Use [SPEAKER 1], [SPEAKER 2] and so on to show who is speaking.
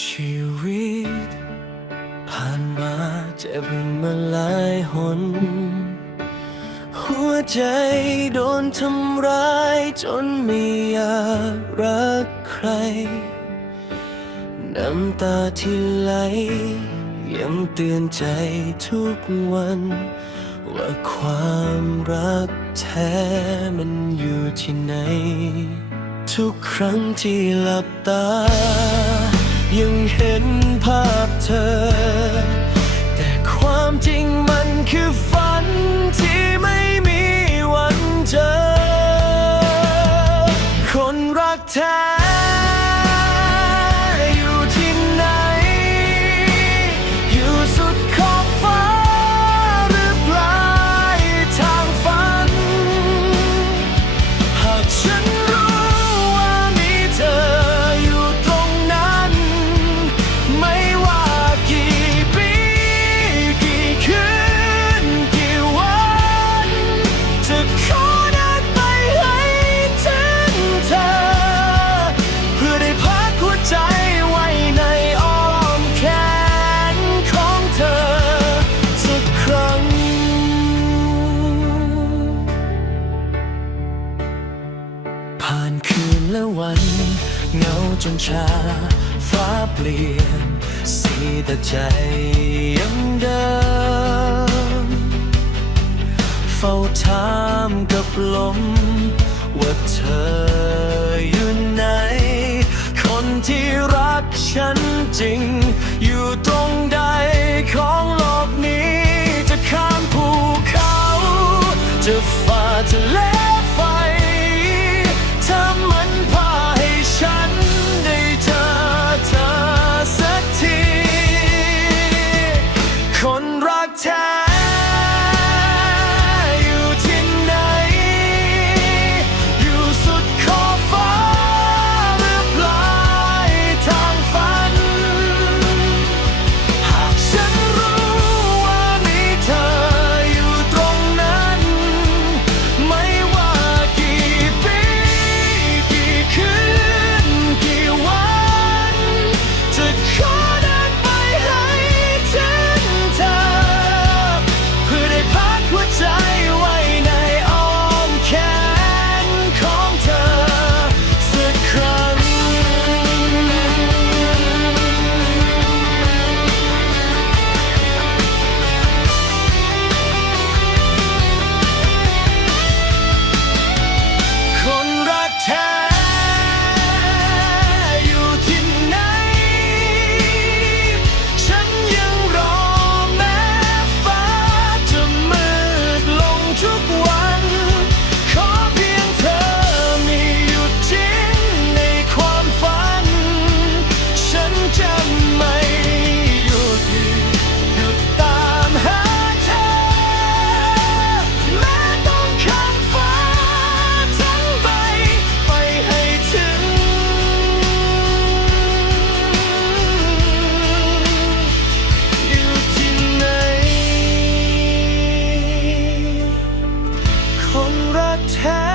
[SPEAKER 1] ชีวิต ผ่านมาเจ็บมาหลายหน หัวใจโดนทำร้ายจนไม่อยากรักใคร น้ำตาที่ไหล ยังเตือนใจทุกวัน ว่าความรักแท้มันอยู่ที่ไหน ทุกครั้งที่หลับตา ยังเห็นภาพ ผ่านคืนและวัน เงาจนชา ฟ้าเปลี่ยน สีแต่ใจยังเดิม เฝ้าถามกับลม ว่าเธออยู่ไหน คนที่รักฉันจริง tell